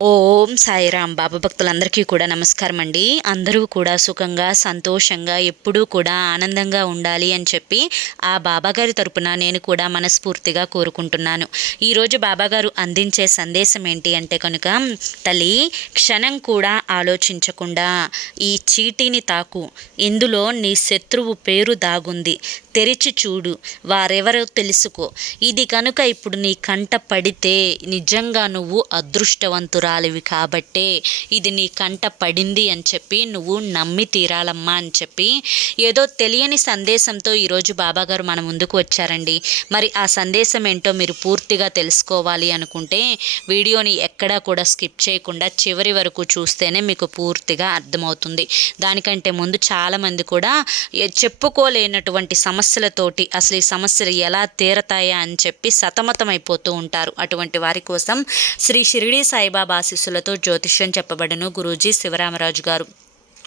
ఓం సాయిరామ్. బాబా భక్తులందరికీ కూడా నమస్కారం అండి. అందరూ కూడా సుఖంగా సంతోషంగా ఎప్పుడూ కూడా ఆనందంగా ఉండాలి అని చెప్పి ఆ బాబాగారి తరపున నేను కూడా మనస్ఫూర్తిగా కోరుకుంటున్నాను. ఈరోజు బాబాగారు అందించే సందేశం ఏంటి అంటే కనుక తల్లి క్షణం కూడా ఆలోచించకుండా ఈ చీటీని తాకు. ఇందులో నీ శత్రువు పేరు దాగుంది. తెరిచి చూడు వారెవరో తెలుసుకో. ఇది కనుక ఇప్పుడు నీ కంట పడితే నిజంగా నువ్వు అదృష్టవంతురా అదృష్టవంతురాలివి కాబట్టే ఇది నీ కంట పడింది అని చెప్పి నువ్వు నమ్మి తీరాలమ్మా అని చెప్పి ఏదో తెలియని సందేశంతో ఈరోజు బాబాగారు మన ముందుకు వచ్చారండి. మరి ఆ సందేశం ఏంటో మీరు పూర్తిగా తెలుసుకోవాలి అనుకుంటే వీడియోని ఎక్కడా కూడా స్కిప్ చేయకుండా చివరి వరకు చూస్తేనే మీకు పూర్తిగా అర్థమవుతుంది. దానికంటే ముందు చాలామంది కూడా చెప్పుకోలేనటువంటి సమస్యలతోటి అసలు ఈ సమస్యలు ఎలా తీరతాయా అని చెప్పి సతమతమైపోతూ ఉంటారు. అటువంటి వారి కోసం శ్రీ షిరిడి సాయిబాబా ఆశీస్సులతో జ్యోతిష్యం చెప్పబడను గురూజీ శివరామరాజు గారు.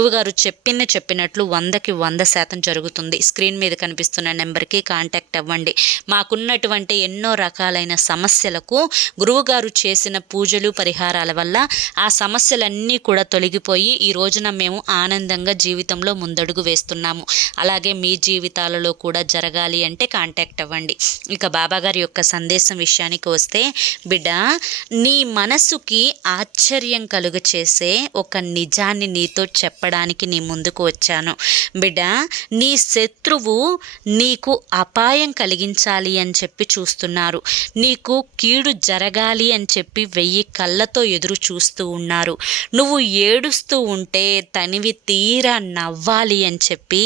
గురువు గారు చెప్పింది చెప్పినట్లు వందకి వంద శాతం జరుగుతుంది. స్క్రీన్ మీద కనిపిస్తున్న నెంబర్కి కాంటాక్ట్ అవ్వండి. మాకున్నటువంటి ఎన్నో రకాలైన సమస్యలకు గురువుగారు చేసిన పూజలు పరిహారాల వల్ల ఆ సమస్యలన్నీ కూడా తొలగిపోయి ఈ రోజున మేము ఆనందంగా జీవితంలో ముందడుగు వేస్తున్నాము. అలాగే మీ జీవితాలలో కూడా జరగాలి అంటే కాంటాక్ట్ అవ్వండి. ఇక బాబాగారి యొక్క సందేశం విషయానికి వస్తే బిడ్డ నీ మనసుకి ఆశ్చర్యం కలుగ చేసే ఒక నిజాన్ని నీతో చెప్ప చెప్పడానికి నీ ముందుకు వచ్చాను. బిడ్డ నీ శత్రువు నీకు అపాయం కలిగించాలి అని చెప్పి చూస్తున్నారు. నీకు కీడు జరగాలి అని చెప్పి వెయ్యి కళ్ళతో ఎదురు చూస్తూ ఉన్నారు. నువ్వు ఏడుస్తూ ఉంటే తనివి తీరా నవ్వాలి అని చెప్పి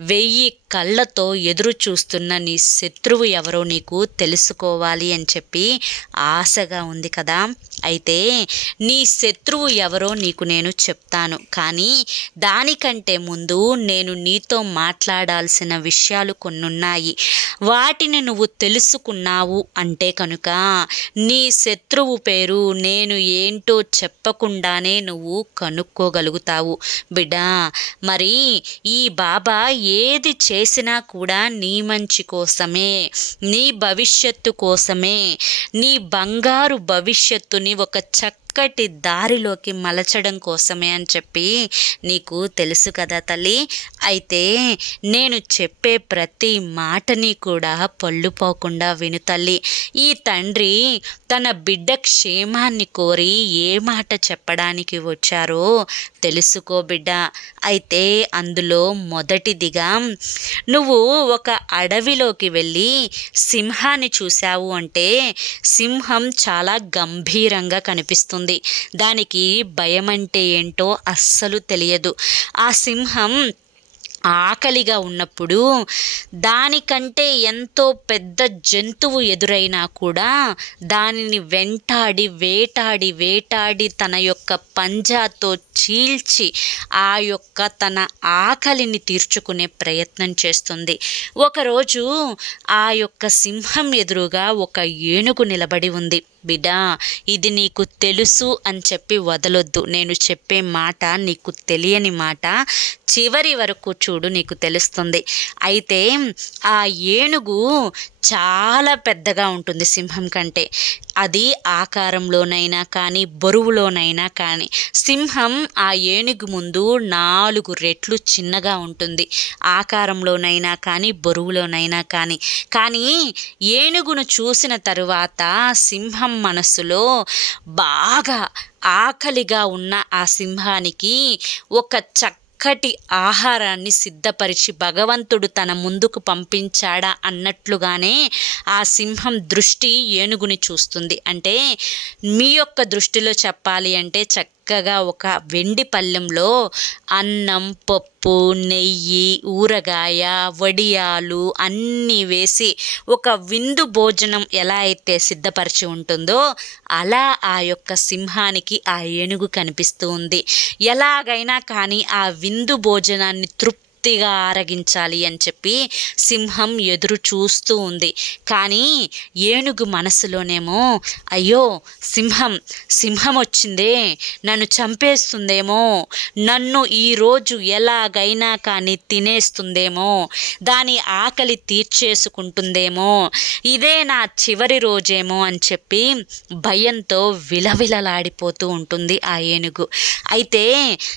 వెయ్యి కళ్ళతో ఎదురు చూస్తున్న నీ శత్రువు ఎవరో నీకు తెలుసుకోవాలి అని చెప్పి ఆశగా ఉంది కదా. అయితే నీ శత్రువు ఎవరో నీకు నేను చెప్తాను. కానీ దానికంటే ముందు నేను నీతో మాట్లాడాల్సిన విషయాలు కొన్నున్నాయి. వాటిని నువ్వు తెలుసుకున్నావు అంటే కనుక నీ శత్రువు పేరు నేను ఏంటో చెప్పకుండానే నువ్వు కనుక్కోగలుగుతావు. బిడ్డా మరి ఈ బాబా ఏది చేసినా కూడా నీ మంచి కోసమే నీ భవిష్యత్తు కోసమే. నీ బంగారు భవిష్యత్తుని ఒక చక్క చక్కటి దారిలోకి మలచడం కోసమే అని చెప్పి నీకు తెలుసు కదా తల్లి. అయితే నేను చెప్పే ప్రతి మాటని కూడా పళ్ళుపోకుండా విను తల్లి. ఈ తండ్రి తన బిడ్డ క్షేమాన్ని కోరి ఏ మాట చెప్పడానికి వచ్చారో తెలుసుకో బిడ్డ. అయితే అందులో మొదటిదిగా నువ్వు ఒక అడవిలోకి వెళ్ళి సింహాన్ని చూశావు అంటే సింహం చాలా గంభీరంగా కనిపిస్తుంది. వస్తుంది. దానికి భయం అంటే ఏంటో అస్సలు తెలియదు. ఆ సింహం ఆకలిగా ఉన్నప్పుడు దానికంటే ఎంతో పెద్ద జంతువు ఎదురైనా కూడా దానిని వెంటాడి వేటాడి వేటాడి తన యొక్క పంజాతో చీల్చి ఆ యొక్క తన ఆకలిని తీర్చుకునే ప్రయత్నం చేస్తుంది. ఒకరోజు ఆ యొక్క సింహం ఎదురుగా ఒక ఏనుగు నిలబడి ఉంది. బిడా ఇది నీకు తెలుసు అని చెప్పి వదలొద్దు. నేను చెప్పే మాట నీకు తెలియని మాట చివరి వరకు చూడు నీకు తెలుస్తుంది. అయితే ఆ ఏనుగు చాలా పెద్దగా ఉంటుంది సింహం కంటే. అది ఆకారంలోనైనా కానీ బరువులోనైనా కానీ. సింహం ఆ ఏనుగు ముందు నాలుగు రెట్లు చిన్నగా ఉంటుంది. ఆకారంలోనైనా కానీ బరువులోనైనా కానీ. కానీ ఏనుగును చూసిన తరువాత సింహం మనసులో బాగా ఆకలిగా ఉన్న ఆ సింహానికి ఒక చక్క చక్కటి ఆహారాన్ని సిద్ధపరిచి భగవంతుడు తన ముందుకు పంపించాడా అన్నట్లుగానే ఆ సింహం దృష్టి ఏనుగుని చూస్తుంది. అంటే మీ యొక్క దృష్టిలో చెప్పాలి అంటే చక్క చక్కగా ఒక వెండి పళ్ళెంలో అన్నం పప్పు నెయ్యి ఊరగాయ వడియాలు అన్నీ వేసి ఒక విందు భోజనం ఎలా అయితే సిద్ధపరిచి ఉంటుందో అలా ఆ యొక్క సింహానికి ఆ ఏనుగు కనిపిస్తూ ఉంది. ఎలాగైనా కానీ ఆ విందు భోజనాన్ని తృప్తి పూర్తిగా ఆరగించాలి అని చెప్పి సింహం ఎదురు చూస్తూ ఉంది. కానీ ఏనుగు మనసులోనేమో అయ్యో సింహం సింహం వచ్చిందే నన్ను చంపేస్తుందేమో నన్ను ఈరోజు ఎలాగైనా కానీ తినేస్తుందేమో దాని ఆకలి తీర్చేసుకుంటుందేమో ఇదే నా చివరి రోజేమో అని చెప్పి భయంతో విలవిలలాడిపోతూ ఉంటుంది ఆ ఏనుగు. అయితే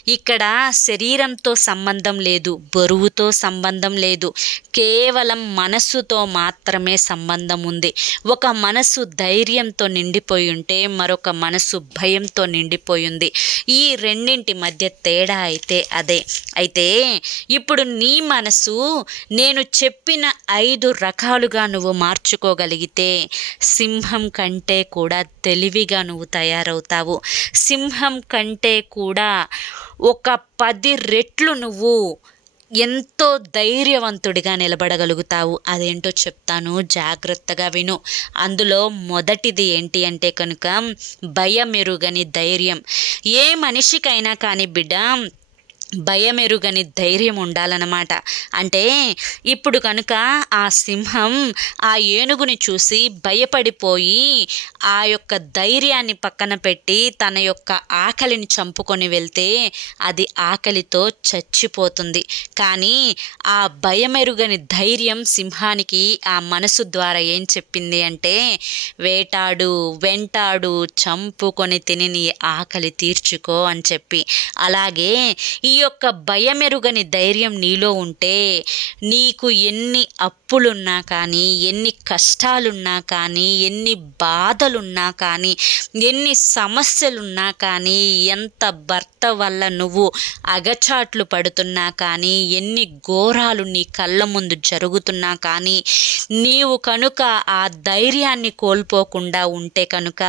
ఇక్కడ శరీరంతో సంబంధం లేదు బరువుతో సంబంధం లేదు. కేవలం మనస్సుతో మాత్రమే సంబంధం ఉంది ఒక మనసు ధైర్యంతో నిండిపోయి ఉంటే మరొక మనసు భయంతో నిండిపోయింది. ఈ రెండింటి మధ్య తేడా అయితే అదే. అయితే ఇప్పుడు నీ మనసు నేను చెప్పిన ఐదు రకాలుగా నువ్వు మార్చుకోగలిగితే సింహం కంటే కూడా తెలివిగా నువ్వు తయారవుతావు. సింహం కంటే కూడా ఒక పది రెట్లు నువ్వు ఎంతో ధైర్యవంతుడిగా నిలబడగలుగుతావు. అదేంటో చెప్తాను. జాగ్రత్తగా విను. అందులో మొదటిది ఏంటి అంటే కనుక భయం ఎరుగని ధైర్యం. ఏ మనిషికైనా కానీ బిడ్డ భయమెరుగని ధైర్యం ఉండాలన్నమాట. అంటే ఇప్పుడు కనుక ఆ సింహం ఆ ఏనుగుని చూసి భయపడిపోయి ఆ యొక్క ధైర్యాన్ని పక్కన పెట్టి తన యొక్క ఆకలిని చంపుకొని వెళ్తే అది ఆకలితో చచ్చిపోతుంది. కానీ ఆ భయమెరుగని ధైర్యం సింహానికి ఆ మనసు ద్వారా ఏం చెప్పింది అంటే వేటాడు వెంటాడు చంపుకొని తిని నీ ఆకలి తీర్చుకో అని చెప్పి. అలాగే ఈ యొక్క భయమెరుగని ధైర్యం నీలో ఉంటే నీకు ఎన్ని అప్పులున్నా కానీ ఎన్ని కష్టాలున్నా కానీ ఎన్ని బాధలున్నా కానీ ఎన్ని సమస్యలున్నా కానీ ఎంత భర్త వల్ల నువ్వు అగచాట్లు పడుతున్నా కానీ ఎన్ని ఘోరాలు నీ కళ్ళ ముందు జరుగుతున్నా కానీ నీవు కనుక ఆ ధైర్యాన్ని కోల్పోకుండా ఉంటే కనుక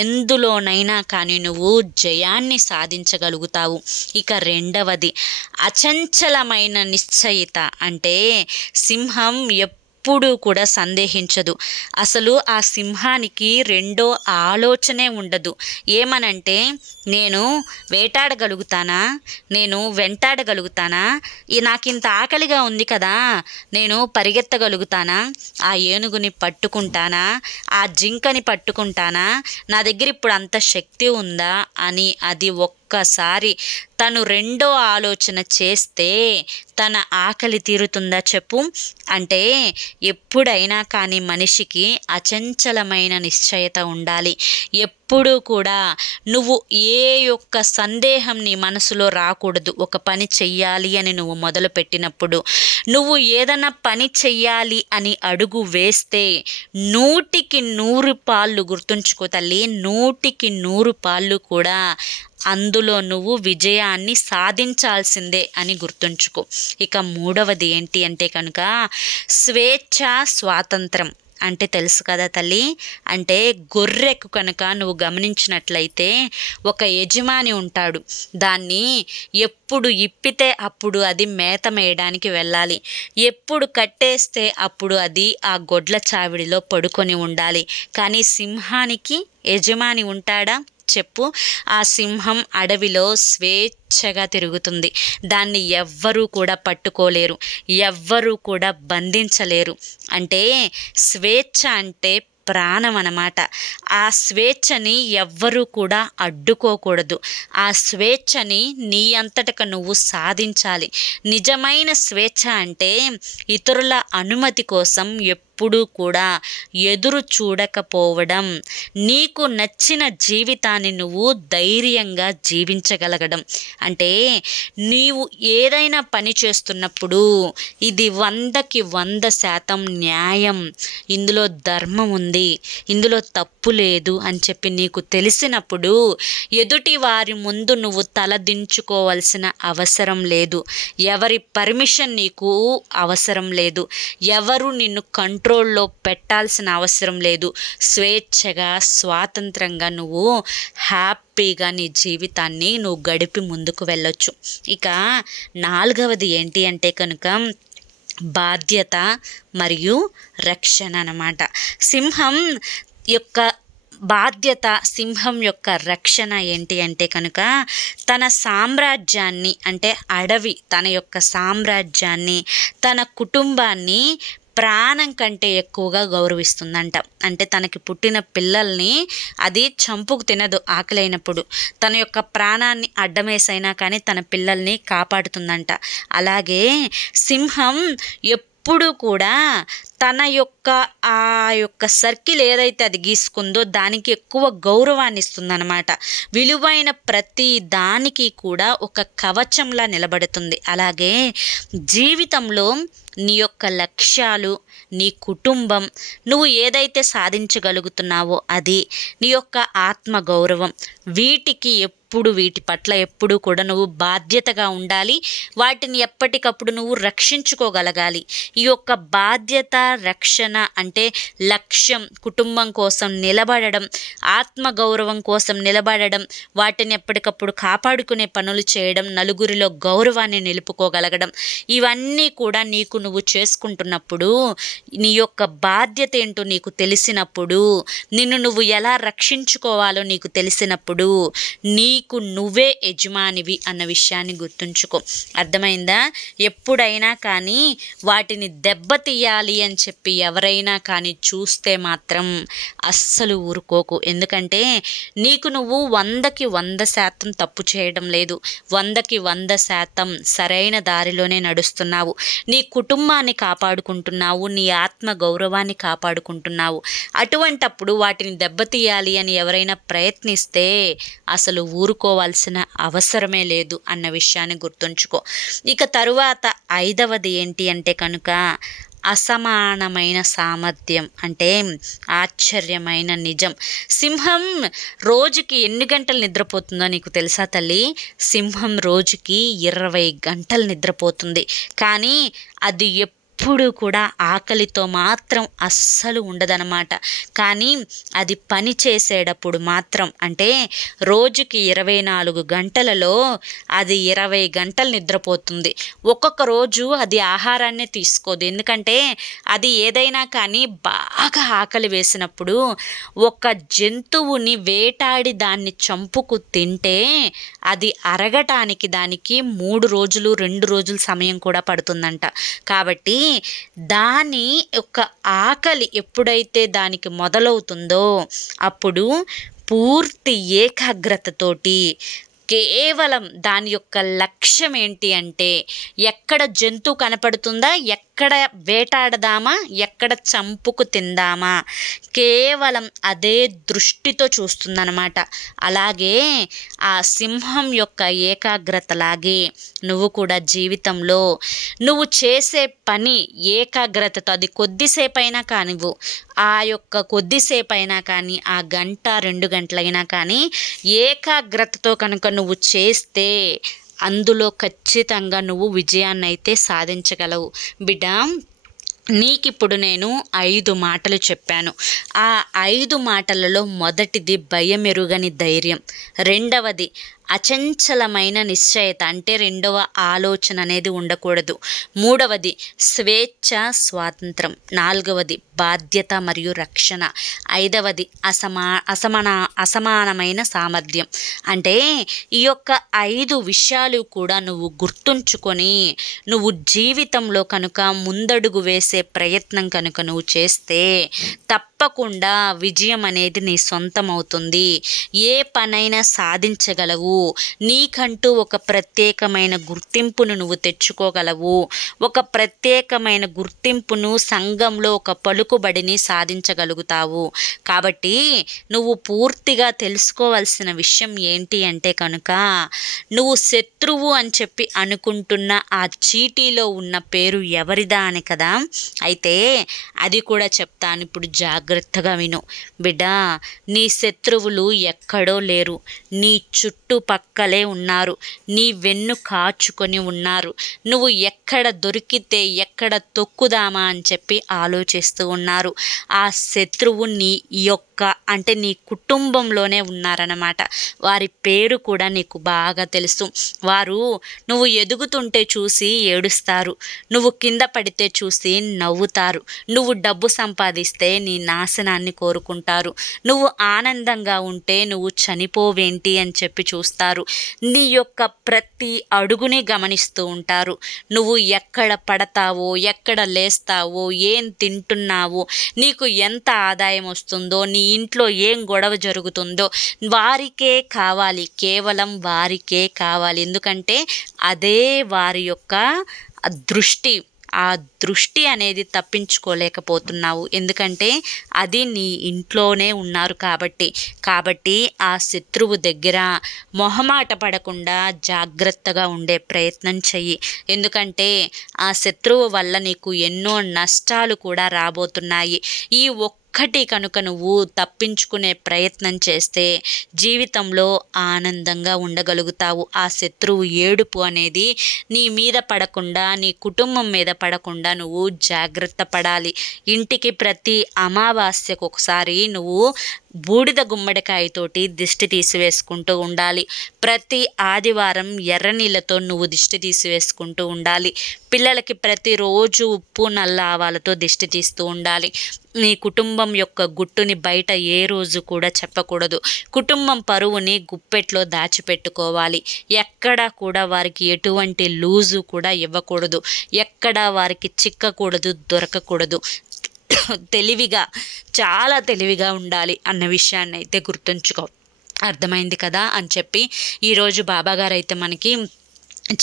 ఎందులోనైనా కానీ నువ్వు జయాన్ని సాధించగలుగుతావు. ఇక రెండు రెండవది అచంచలమైన నిశ్చయిత అంటే సింహం ఎప్పుడూ కూడా సందేహించదు. అసలు ఆ సింహానికి రెండో ఆలోచనే ఉండదు. ఏమనంటే నేను వేటాడగలుగుతానా? నేను వెంటాడగలుగుతానా? ఈ నాకు ఇంత ఆకలిగా ఉంది కదా నేను పరిగెత్తగలుగుతానా? ఆ ఏనుగుని పట్టుకుంటానా? ఆ జింకని పట్టుకుంటానా? నా దగ్గర ఇప్పుడు అంత శక్తి ఉందా? అని అది ఒక్కసారి తను రెండో ఆలోచన చేస్తే తన ఆకలి తీరుతుందా చెప్పు. అంటే ఎప్పుడైనా కానీ మనిషికి అచంచలమైన నిశ్చయత ఉండాలి. ఎప్పుడూ కూడా నువ్వు ఏ యొక్క సందేహం నీ మనసులో రాకూడదు. ఒక పని చెయ్యాలి అని నువ్వు మొదలు పెట్టినప్పుడు నువ్వు ఏదైనా పని చెయ్యాలి అని అడుగు వేస్తే నూటికి నూరు పాళ్ళు గుర్తుంచుకో తల్లి. నూటికి నూరు పాళ్ళు కూడా అందులో నువ్వు విజయాన్ని సాధించాల్సిందే అని గుర్తుంచుకో. ఇక మూడవది ఏంటి అంటే కనుక స్వేచ్ఛ స్వాతంత్రం. అంటే తెలుసు కదా తల్లి? అంటే గొర్రెకు కనుక నువ్వు గమనించినట్లయితే ఒక యజమాని ఉంటాడు. దాన్ని ఎప్పుడు ఇప్పితే అప్పుడు అది మేత మేయడానికి వెళ్ళాలి. ఎప్పుడు కట్టేస్తే అప్పుడు అది ఆ గొడ్ల చావిడిలో పడుకొని ఉండాలి. కానీ సింహానికి యజమాని ఉంటాడా? చెప్పు. ఆ సింహం అడవిలో స్వేచ్ఛగా తిరుగుతుంది. దాన్ని ఎవ్వరూ కూడా పట్టుకోలేరు. ఎవ్వరూ కూడా బంధించలేరు. అంటే స్వేచ్ఛ అంటే ప్రాణం అన్నమాట. ఆ స్వేచ్ఛని ఎవ్వరూ కూడా అడ్డుకోకూడదు. ఆ స్వేచ్ఛని నీ అంతటక నువ్వు సాధించాలి. నిజమైన స్వేచ్ఛ అంటే ఇతరుల అనుమతి కోసం ఎప్పుడు కూడా ఎదురు చూడకపోవడం నీకు నచ్చిన జీవితాన్ని నువ్వు ధైర్యంగా జీవించగలగడం. అంటే నీవు ఏదైనా పని చేస్తున్నప్పుడు ఇది వందకి వంద శాతం న్యాయం. ఇందులో ధర్మం ఉంది. ఇందులో తప్పు లేదు అని చెప్పి నీకు తెలిసినప్పుడు ఎదుటి వారి ముందు నువ్వు తలదించుకోవాల్సిన అవసరం లేదు. ఎవరి పర్మిషన్ నీకు అవసరం లేదు. ఎవరు నిన్ను కంట్రోల్ కంట్రోల్లో పెట్టాల్సిన అవసరం లేదు. స్వేచ్ఛగా స్వాతంత్రంగా నువ్వు హ్యాపీగా నీ జీవితాన్ని నువ్వు గడిపి ముందుకు వెళ్ళొచ్చు. ఇక నాలుగవది ఏంటి అంటే కనుక బాధ్యత మరియు రక్షణ అన్నమాట. సింహం యొక్క బాధ్యత సింహం యొక్క రక్షణ ఏంటి అంటే కనుక తన సామ్రాజ్యాన్ని అంటే అడవి తన యొక్క సామ్రాజ్యాన్ని తన కుటుంబాన్ని ప్రాణం కంటే ఎక్కువగా గౌరవిస్తుందంట. అంటే తనకి పుట్టిన పిల్లల్ని అది చంపుకు తినదు ఆకలైనప్పుడు. తన యొక్క ప్రాణాన్ని అడ్డమేసైనా కానీ తన పిల్లల్ని కాపాడుతుందంట. అలాగే సింహం ఎప్పుడు కూడా తన యొక్క ఆ యొక్క సర్కిల్ ఏదైతే అది గీసుకుందో దానికి ఎక్కువ గౌరవాన్ని ఇస్తుందన్నమాట. విలువైన ప్రతి దానికి కూడా ఒక కవచంలా నిలబడుతుంది. అలాగే జీవితంలో నీ యొక్క లక్ష్యాలు నీ కుటుంబం నువ్వు ఏదైతే సాధించగలుగుతున్నావో అది నీ యొక్క ఆత్మ గౌరవం వీటికి ఎప్పుడు వీటి పట్ల ఎప్పుడు కూడా నువ్వు బాధ్యతగా ఉండాలి. వాటిని ఎప్పటికప్పుడు నువ్వు రక్షించుకోగలగాలి. ఈ యొక్క బాధ్యత రక్షణ అంటే లక్ష్యం కుటుంబం కోసం నిలబడడం ఆత్మ గౌరవం కోసం నిలబడడం వాటిని ఎప్పటికప్పుడు కాపాడుకునే పనులు చేయడం నలుగురిలో గౌరవాన్ని నిలుపుకోగలగడం. ఇవన్నీ కూడా నీకు నువ్వు చేసుకుంటున్నప్పుడు నీ యొక్క బాధ్యత ఏంటో నీకు తెలిసినప్పుడు నిన్ను నువ్వు ఎలా రక్షించుకోవాలో నీకు తెలిసినప్పుడు నీకు నువ్వే యజమానివి అన్న విషయాన్ని గుర్తుంచుకో. అర్థమైందా? ఎప్పుడైనా కానీ వాటిని దెబ్బతీయాలి అని చెప్పి ఎవరైనా కానీ చూస్తే మాత్రం అస్సలు ఊరుకోకు. ఎందుకంటే నీకు నువ్వు వందకి వంద శాతం తప్పు చేయడం లేదు. వందకి వంద శాతం సరైన దారిలోనే నడుస్తున్నావు. నీ కుటుంబాన్ని కాపాడుకుంటున్నావు. నీ ఆత్మ గౌరవాన్ని కాపాడుకుంటున్నావు. అటువంటప్పుడు వాటిని దెబ్బతీయాలి అని ఎవరైనా ప్రయత్నిస్తే అసలు ఊరుకోవాల్సిన అవసరమే లేదు అన్న విషయాన్ని గుర్తుంచుకో. ఇక తరువాత ఐదవది ఏంటి అంటే కనుక అసమానమైన సామర్థ్యం అంటే ఆశ్చర్యమైన నిజం. సింహం రోజుకి ఎన్ని గంటలు నిద్రపోతుందో నీకు తెలుసా తల్లి? సింహం రోజుకి ఇరవై గంటలు నిద్రపోతుంది. కానీ అది ఎప్పుడు ఎప్పుడూ కూడా ఆకలితో మాత్రం అస్సలు ఉండదనమాట కానీ అది పని చేసేటప్పుడు మాత్రం అంటే రోజుకి ఇరవై నాలుగు గంటలలో అది ఇరవై గంటలు నిద్రపోతుంది. ఒక్కొక్క రోజు అది ఆహారాన్ని తీసుకోదు. ఎందుకంటే అది ఏదైనా కానీ బాగా ఆకలి వేసినప్పుడు ఒక జంతువుని వేటాడి దాన్ని చంపుకు తింటే అది అరగటానికి దానికి మూడు రోజులు రెండు రోజులు సమయం కూడా పడుతుందంట. కాబట్టి దాని యొక్క ఆకలి ఎప్పుడైతే దానికి మొదలవుతుందో అప్పుడు పూర్తి ఏకాగ్రతతోటి కేవలం దాని యొక్క లక్ష్యం ఏంటి అంటే ఎక్కడ జంతువు కనపడుతుందా ఎక్కడ వేటాడదామా ఎక్కడ చంపుకు తిందామా? కేవలం అదే దృష్టితో చూస్తుందన్నమాట. అలాగే ఆ సింహం యొక్క ఏకాగ్రతలాగే నువ్వు కూడా జీవితంలో నువ్వు చేసే పని ఏకాగ్రతతో అది కొద్దిసేపైనా కానివ్వు ఆ యొక్క కొద్దిసేపు అయినా కానీ ఆ గంట రెండు గంటలైనా కానీ ఏకాగ్రతతో కనుక నువ్వు చేస్తే అందులో ఖచ్చితంగా నువ్వు విజయాన్ని అయితే సాధించగలవు. బిడ్డ నీకిప్పుడు నేను ఐదు మాటలు చెప్పాను. ఆ ఐదు మాటలలో మొదటిది భయం ఎరుగని ధైర్యం. రెండవది అచంచలమైన నిశ్చయత అంటే రెండవ ఆలోచన అనేది ఉండకూడదు. మూడవది స్వేచ్ఛ స్వాతంత్రం. నాలుగవది బాధ్యత మరియు రక్షణ. ఐదవది అసమా అసమాన అసమానమైన సామర్థ్యం. అంటే ఈ యొక్క ఐదు విషయాలు కూడా నువ్వు గుర్తుంచుకొని నువ్వు జీవితంలో కనుక ముందడుగు వేసే ప్రయత్నం కనుక నువ్వు చేస్తే తప్పకుండా విజయం అనేది నీ సొంతం అవుతుంది ఏ పనైనా సాధించగలవు. నీకంటూ ఒక ప్రత్యేకమైన గుర్తింపును నువ్వు తెచ్చుకోగలవు. ఒక ప్రత్యేకమైన గుర్తింపును సంఘంలో ఒక పలుకుబడిని సాధించగలుగుతావు. కాబట్టి నువ్వు పూర్తిగా తెలుసుకోవాల్సిన విషయం ఏంటి అంటే కనుక నువ్వు శత్రువు అని చెప్పి అనుకుంటున్న ఆ చీటీలో ఉన్న పేరు ఎవరిదా అని కదా? అయితే అది కూడా చెప్తాను. ఇప్పుడు జాగ్రత్త జాగ్రత్తగా విను. బిడ్డా నీ శత్రువులు ఎక్కడో లేరు. నీ చుట్టుపక్కలే ఉన్నారు. నీ వెన్ను కాచుకొని ఉన్నారు. నువ్వు ఎక్కడ దొరికితే ఎక్కడ తొక్కుదామా అని చెప్పి ఆలోచిస్తూ ఉన్నారు. ఆ శత్రువు నీ యొక్క అంటే నీ కుటుంబంలోనే ఉన్నారన్నమాట. వారి పేరు కూడా నీకు బాగా తెలుసు. వారు నువ్వు ఎదుగుతుంటే చూసి ఏడుస్తారు. నువ్వు కింద పడితే చూసి నవ్వుతారు. నువ్వు డబ్బు సంపాదిస్తే నీ నాశనాన్ని కోరుకుంటారు. నువ్వు ఆనందంగా ఉంటే నువ్వు చనిపోవేంటి అని చెప్పి చూస్తారు. నీ యొక్క ప్రతి అడుగుని గమనిస్తూ ఉంటారు. నువ్వు ఎక్కడ పడతావో ఎక్కడ లేస్తావో ఏం తింటున్నావో నీకు ఎంత ఆదాయం వస్తుందో నీ ఇంట్లో ఏం గొడవ జరుగుతుందో వారికే కావాలి కేవలం వారికే కావాలి. ఎందుకంటే అదే వారి యొక్క దృష్టి. ఆ దృష్టి అనేది తప్పించుకోలేకపోతున్నావు. ఎందుకంటే అది నీ ఇంట్లోనే ఉన్నారు కాబట్టి. కాబట్టి ఆ శత్రువు దగ్గర మొహమాట పడకుండా జాగ్రత్తగా ఉండే ప్రయత్నం చెయ్యి. ఎందుకంటే ఆ శత్రువు వల్ల నీకు ఎన్నో నష్టాలు కూడా రాబోతున్నాయి. ఈ ఒక్క ఒక్కటి కనుక నువ్వు తప్పించుకునే ప్రయత్నం చేస్తే జీవితంలో ఆనందంగా ఉండగలుగుతావు. ఆ శత్రువు ఏడుపు అనేది నీ మీద పడకుండా నీ కుటుంబం మీద పడకుండా నువ్వు జాగ్రత్త పడాలి. ఇంటికి ప్రతి అమావాస్యకు ఒకసారి నువ్వు బూడిద గుమ్మడికాయతోటి దిష్టి తీసివేసుకుంటూ ఉండాలి. ప్రతి ఆదివారం ఎర్ర నీళ్ళతో నువ్వు దిష్టి తీసివేసుకుంటూ ఉండాలి. పిల్లలకి ప్రతిరోజు ఉప్పు నల్ల ఆవాలతో దిష్టి తీస్తూ ఉండాలి. నీ కుటుంబం యొక్క గుట్టుని బయట ఏ రోజు కూడా చెప్పకూడదు. కుటుంబం పరువుని గుప్పెట్లో దాచిపెట్టుకోవాలి. ఎక్కడా కూడా వారికి ఎటువంటి లూజు కూడా ఇవ్వకూడదు. ఎక్కడా వారికి చిక్కకూడదు దొరకకూడదు. తెలివిగా చాలా తెలివిగా ఉండాలి అన్న విషయాన్ని అయితే గుర్తుంచుకో. అర్థమైంది కదా అని చెప్పి ఈరోజు బాబాగారు అయితే మనకి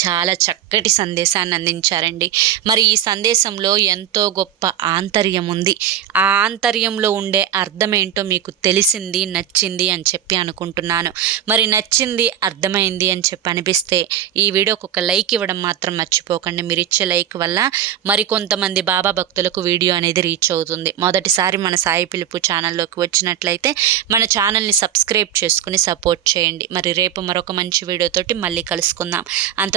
చాలా చక్కటి సందేశాన్ని అందించారండి. మరి ఈ సందేశంలో ఎంతో గొప్ప ఆంతర్యం ఉంది. ఆ ఆంతర్యంలో ఉండే అర్థం ఏంటో మీకు తెలిసింది నచ్చింది అని చెప్పి అనుకుంటున్నాను. మరి నచ్చింది అర్థమైంది అని చెప్పి అనిపిస్తే ఈ వీడియోకి ఒక లైక్ ఇవ్వడం మాత్రం మర్చిపోకండి. మీరు ఇచ్చే లైక్ వల్ల మరి కొంతమంది బాబా భక్తులకు వీడియో అనేది రీచ్ అవుతుంది. మొదటిసారి మన సాయి పిలుపు ఛానల్లోకి వచ్చినట్లయితే మన ఛానల్ని సబ్స్క్రైబ్ చేసుకుని సపోర్ట్ చేయండి. మరి రేపు మరొక మంచి వీడియోతోటి మళ్ళీ కలుసుకుందాం. అంత